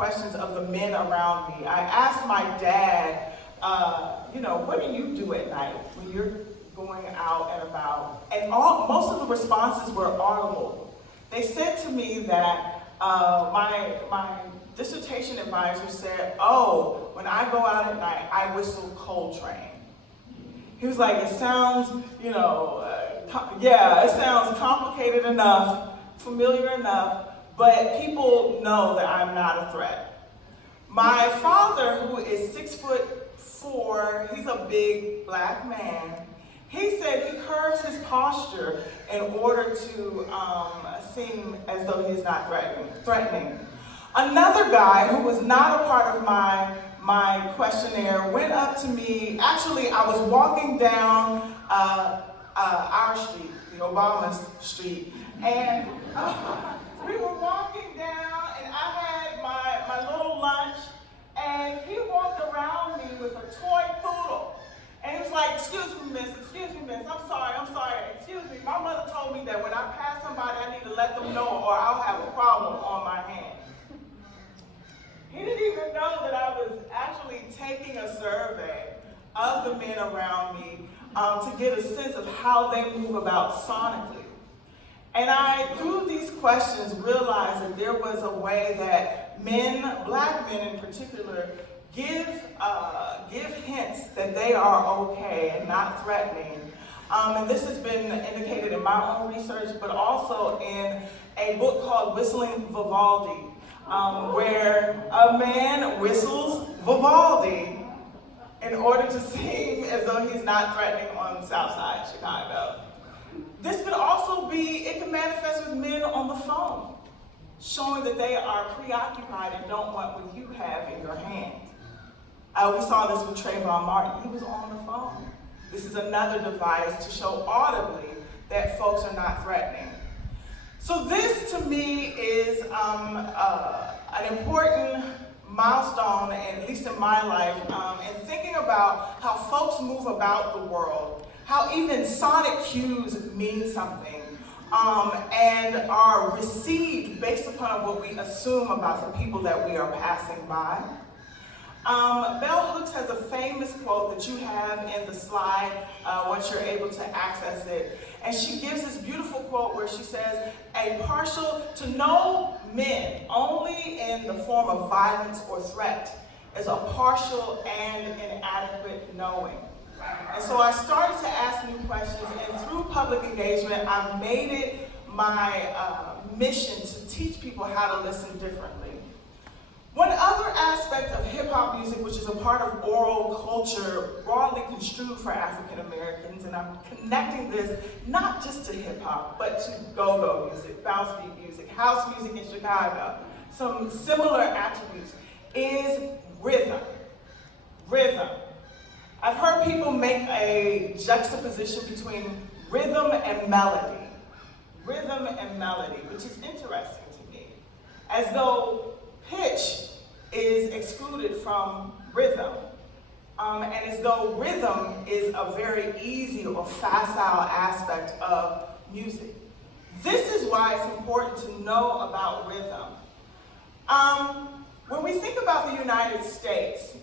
questions of the men around me. I asked my dad, what do you do at night when you're going out and about? And most of the responses were audible. They said to me that my dissertation advisor said, oh, when I go out at night, I whistle Coltrane. He was like, it sounds, it sounds complicated enough, familiar enough, but people know that I'm not a threat. My father, who is 6'4", he's a big black man. He said he curves his posture in order to seem as though he's not threatening. Another guy who was not a part of my questionnaire went up to me. Actually, I was walking down our street, the Obama Street, and we were walking down, and I had my little lunch, and he walked around me with a toy poodle. And he was like, excuse me, miss, I'm sorry, excuse me. My mother told me that when I pass somebody, I need to let them know or I'll have a problem on my hands. He didn't even know that I was actually taking a survey of the men around me to get a sense of how they move about sonically. And I, through these questions, realized that there was a way that men, black men in particular, give hints that they are okay and not threatening. And this has been indicated in my own research, but also in a book called Whistling Vivaldi, where a man whistles Vivaldi in order to seem as though he's not threatening on the south side of Chicago. This could also be, it can manifest with men on the phone, showing that they are preoccupied and don't want what you have in your hand. We saw this with Trayvon Martin. He was on the phone. This is another device to show audibly that folks are not threatening. So this, to me, is an important milestone, at least in my life, in thinking about how folks move about the world, how even sonic cues mean something, and are received based upon what we assume about the people that we are passing by. Bell Hooks has a famous quote that you have in the slide once you're able to access it. And she gives this beautiful quote where she says, to know men only in the form of violence or threat is a partial and inadequate knowing. And so I started to ask new questions, and through public engagement, I've made it my mission to teach people how to listen differently. One other aspect of hip-hop music, which is a part of oral culture broadly construed for African Americans, and I'm connecting this not just to hip-hop, but to go-go music, bounce beat music, house music in Chicago, some similar attributes, is rhythm. Rhythm. I've heard people make a juxtaposition between rhythm and melody. Rhythm and melody, which is interesting to me, as though pitch is excluded from rhythm, and as though rhythm is a very easy or facile aspect of music. This is why it's important to know about rhythm. When we think about the United States,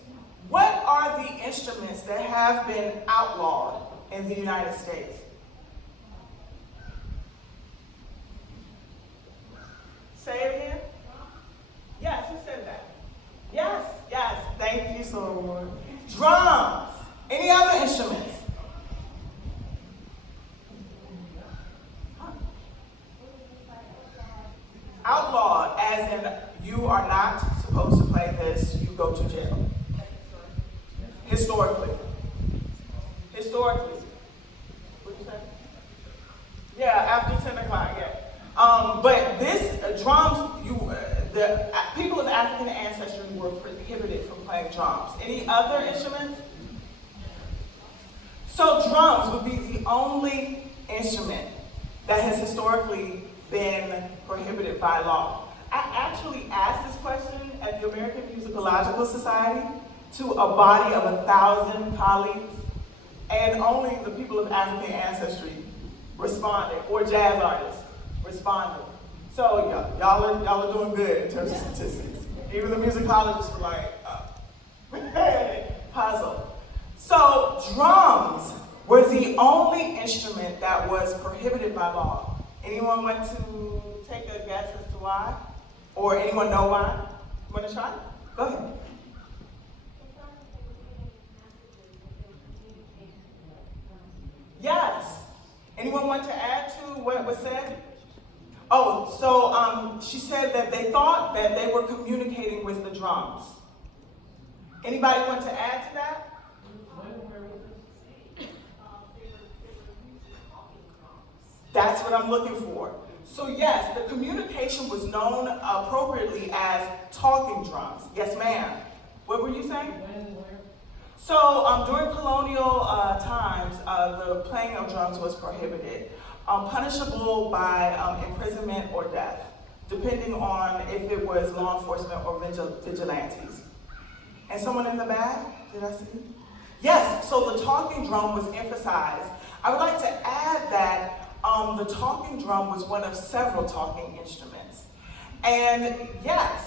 what are the instruments that have been outlawed in the United States? Say it again. Yes, who said that? Yes, thank you so much. Drums. Any other instruments? Outlawed, as in you are not supposed to play this, you go to jail. Historically. What did you say? Yeah, after 10 o'clock, yeah. But this, drums, the people of African ancestry were prohibited from playing drums. Any other instruments? So drums would be the only instrument that has historically been prohibited by law. I actually asked this question at the American Musicological Society to a body of 1,000 colleagues, and only the people of African ancestry responded, or jazz artists responded. So y'all are doing good in terms of statistics. Even the musicologists were like, puzzled. So drums were the only instrument that was prohibited by law. Anyone want to take a guess as to why? Or anyone know why? You want to try? Go ahead. Yes. Anyone want to add to what was said? Oh, so she said that they thought that they were communicating with the drums. Anybody want to add to that? That's what I'm looking for. So yes, the communication was known appropriately as talking drums. Yes, ma'am. What were you saying? So during colonial times, the playing of drums was prohibited, punishable by imprisonment or death, depending on if it was law enforcement or vigilantes. And someone in the back, did I see? Yes, so the talking drum was emphasized. I would like to add that the talking drum was one of several talking instruments. And yes,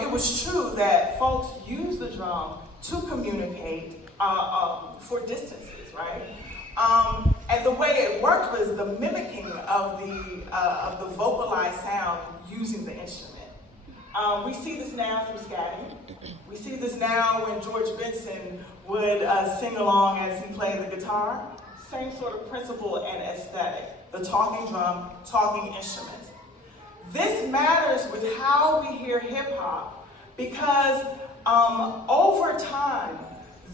it was true that folks used the drum to communicate for distances, right? And the way it worked was the mimicking of the vocalized sound using the instrument. We see this now through scatting. We see this now when George Benson would sing along as he played the guitar. Same sort of principle and aesthetic. The talking drum, talking instruments. This matters with how we hear hip hop because over time,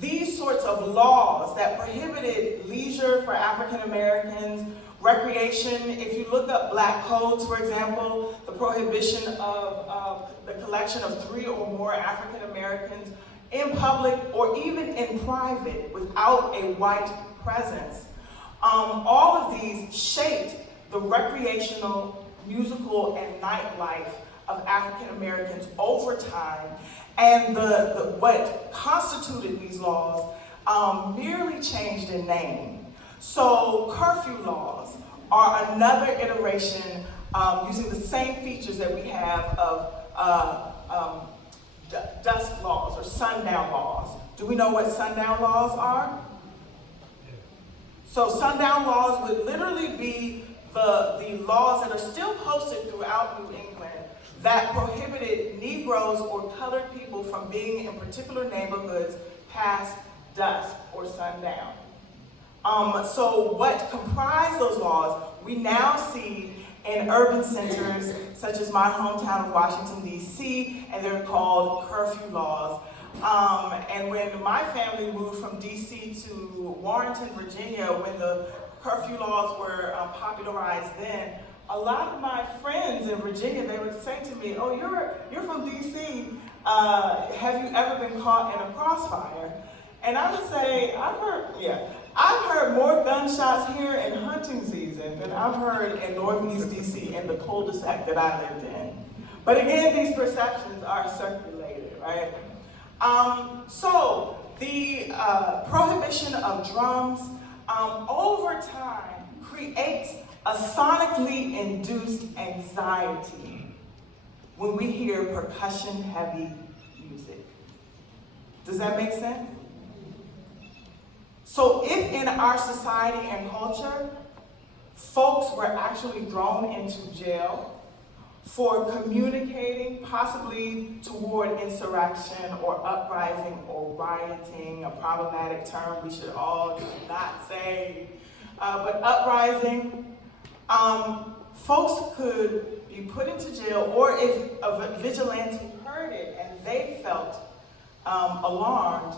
these sorts of laws that prohibited leisure for African Americans, recreation, if you look up black codes, for example, the prohibition of the collection of 3 or more African Americans in public or even in private without a white presence. All of these shaped the recreational, musical, and nightlife of African Americans over time, and what constituted these laws merely changed in name. So curfew laws are another iteration using the same features that we have of dusk laws or sundown laws. Do we know what sundown laws are? So sundown laws would literally be the laws that are still posted throughout New England that prohibited Negroes or colored people from being in particular neighborhoods past dusk or sundown. So what comprise those laws, we now see in urban centers such as my hometown of Washington, D.C., and they're called curfew laws. And when my family moved from D.C. to Warrenton, Virginia, when the curfew laws were popularized then, a lot of my friends in Virginia, they would say to me, oh, you're from D.C., have you ever been caught in a crossfire? And I would say, I've heard more gunshots here in hunting season than I've heard in Northeast D.C. in the cul-de-sac that I lived in. But again, these perceptions are circulated, right? So the prohibition of drums over time creates a sonically induced anxiety when we hear percussion-heavy music. Does that make sense? So if in our society and culture, folks were actually thrown into jail for communicating possibly toward insurrection or uprising or rioting, a problematic term we should all not say, but uprising, folks could be put into jail, or if a vigilante heard it and they felt alarmed,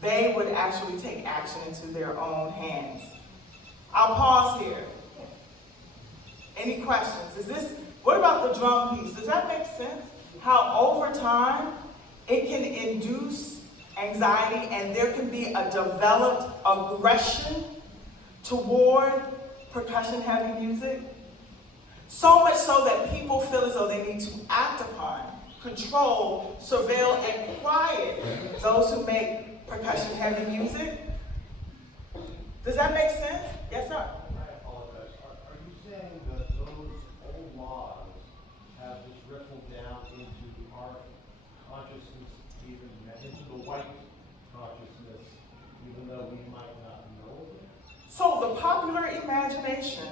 they would actually take action into their own hands. I'll pause here. Any questions? What about the drum piece? Does that make sense? How over time it can induce anxiety and there can be a developed aggression toward percussion-heavy music? So much so that people feel as though they need to act upon, control, surveil, and quiet those who make percussion-heavy music. Does that make sense? Yes, sir. I apologize. Are you saying that those old laws have just rippled down into our popular imagination,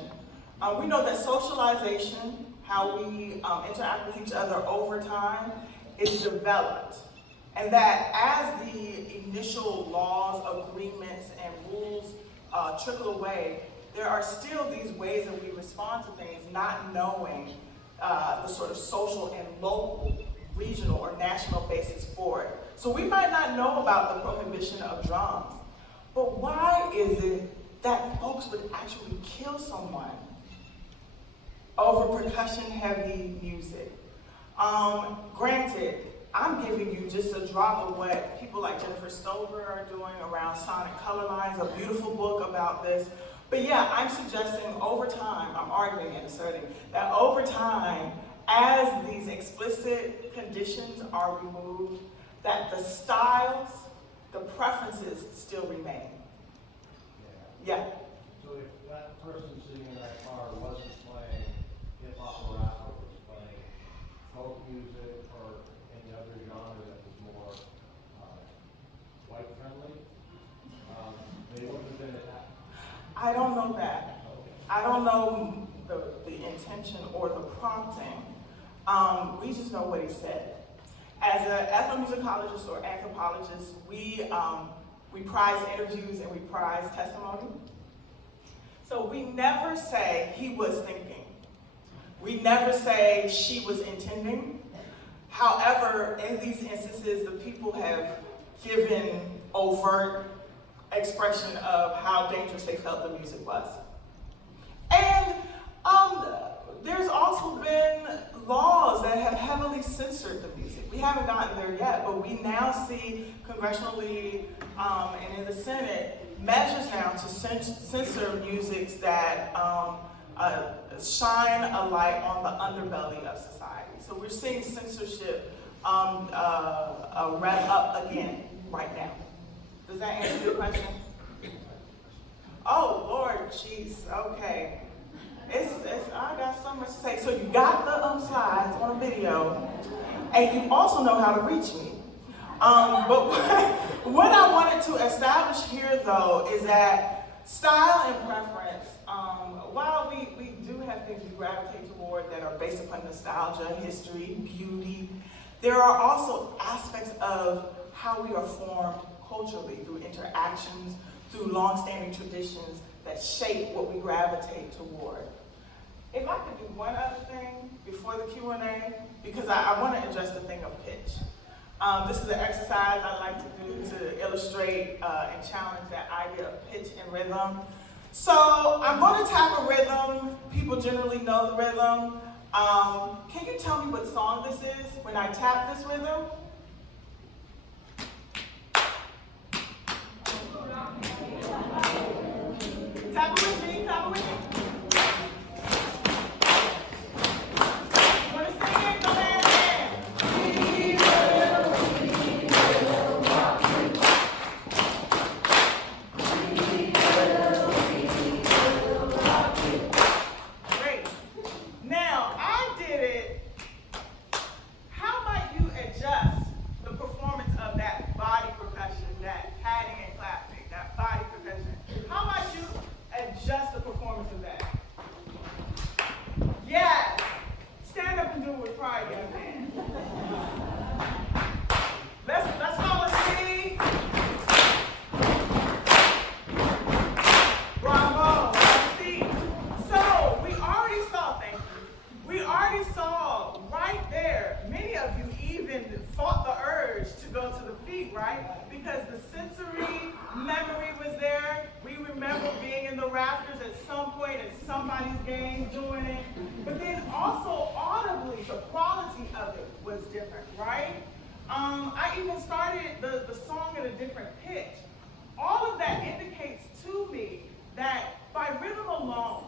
we know that socialization, how we interact with each other over time, is developed. And that as the initial laws, agreements, and rules trickle away, there are still these ways that we respond to things, not knowing the sort of social and local, regional, or national basis for it. So we might not know about the prohibition of drums, but why is it that folks would actually kill someone over percussion-heavy music? Granted, I'm giving you just a drop of what people like Jennifer Stover are doing around sonic color lines, a beautiful book about this. But yeah, I'm suggesting over time, I'm arguing and asserting that over time, as these explicit conditions are removed, that the styles, the preferences still remain. Yeah. So if that person sitting in that car wasn't playing hip-hop or rap, or was playing folk music or any other genre that was more white-friendly, they wouldn't have been attacked? I don't know that. I don't know the intention or the prompting. We just know what he said. As an ethnomusicologist or anthropologist, we prize interviews and we prize testimony. So we never say he was thinking. We never say she was intending. However, in these instances, the people have given overt expression of how dangerous they felt the music was. And there's also been laws that have heavily censored the music. We haven't gotten there yet, but we now see congressionally and in the Senate measures now to censor musics that shine a light on the underbelly of society. So we're seeing censorship rev up again right now. Does that answer your question? Oh, Lord, jeez, okay. I got so much to say. So you got the slides on a video, and you also know how to reach me. But what I wanted to establish here, though, is that style and preference, while we do have things we gravitate toward that are based upon nostalgia, history, beauty, there are also aspects of how we are formed culturally through interactions, through long-standing traditions that shape what we gravitate toward. If I could do one other thing before the Q&A, because I want to address the thing of pitch. This is an exercise I like to do to illustrate and challenge that idea of pitch and rhythm. So I'm going to tap a rhythm. People generally know the rhythm. Can you tell me what song this is when I tap this rhythm? Tap it with me, tap it with me. Want to sing it? Go ahead. Great. Now, I did it. How might you adjust the performance of that body percussion, that patting and clapping, that body percussion? How might you adjust the performance of that? Yes. Stand up and do it with pride, young man. Let's call it C. Bravo. C. So we already saw, thank you. We already saw right there, many of you even fought the urge to go to the feet, right? Because the sensory memory was there. We remember being in the rafters at some point at somebody's game doing it. But then also audibly, the quality of it was different, right? I even started the song at a different pitch. All of that indicates to me that by rhythm alone,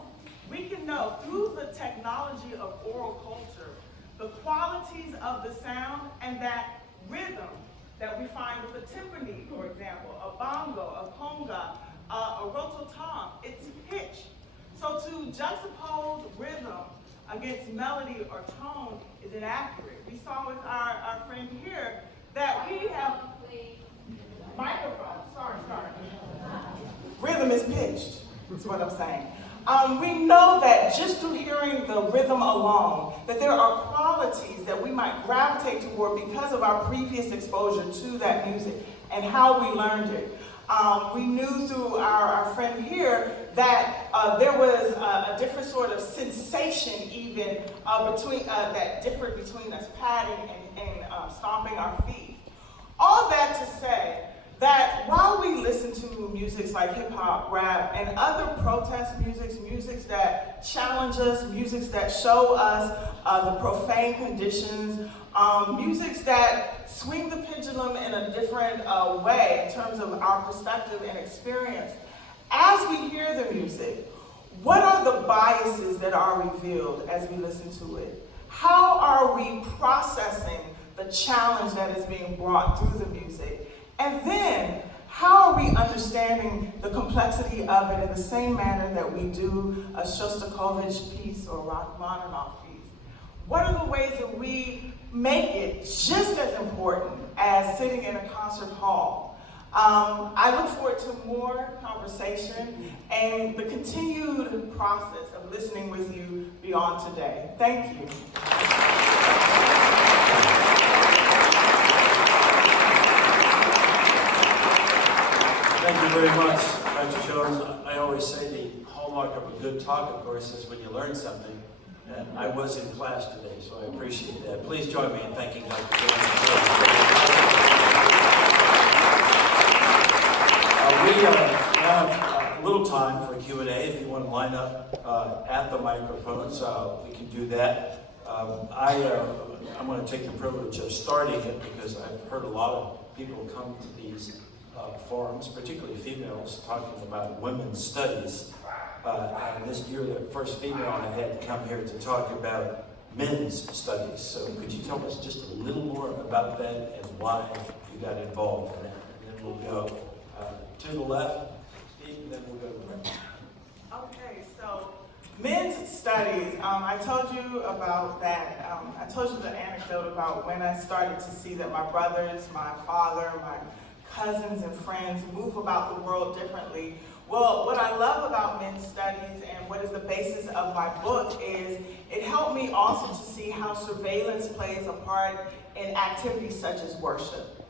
we can know through the technology of oral culture, the qualities of the sound and that rhythm that we find with a timpani, for example, a bongo, a conga, a rototom, it's pitch. So to juxtapose rhythm against melody or tone is inaccurate. We saw with our friend here that we have microphone, sorry. Rhythm is pitched. is what I'm saying. We know that just through hearing the rhythm alone, that there are qualities that we might gravitate toward because of our previous exposure to that music and how we learned it. We knew through our friend here that there was a different sort of sensation even between that differed between us patting and stomping our feet. All that to say that while we listen to musics like hip hop, rap, and other protest musics that challenge us, musics that show us the profane conditions, musics that swing the pendulum in a different way in terms of our perspective and experience, as we hear the music, what are the biases that are revealed as we listen to it? How are we processing the challenge that is being brought through the music? And then, how are we understanding the complexity of it in the same manner that we do a Shostakovich piece or Rachmaninoff piece? What are the ways that we make it just as important as sitting in a concert hall? I look forward to more conversation and the continued process of listening with you beyond today. Thank you. Thank you very much, Dr. Jones. I always say the hallmark of a good talk, of course, is when you learn something. And I was in class today, so I appreciate that. Please join me in thanking Dr. Jones. We have a little time for Q&A. If you want to line up at the microphones, we can do that. I'm going to take the privilege of starting it because I've heard a lot of people come to these forums, particularly females, talking about women's studies. And this year, the first female I had come here to talk about men's studies. So could you tell us just a little more about that and why you got involved in that? And then we'll go to the left, Steve, and then we'll go to the right. Okay, so men's studies. I told you about that. I told you the anecdote about when I started to see that my brothers, my father, my cousins and friends move about the world differently. Well, what I love about men's studies and what is the basis of my book is it helped me also to see how surveillance plays a part in activities such as worship.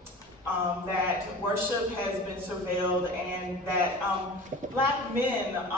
That worship has been surveilled and that Black men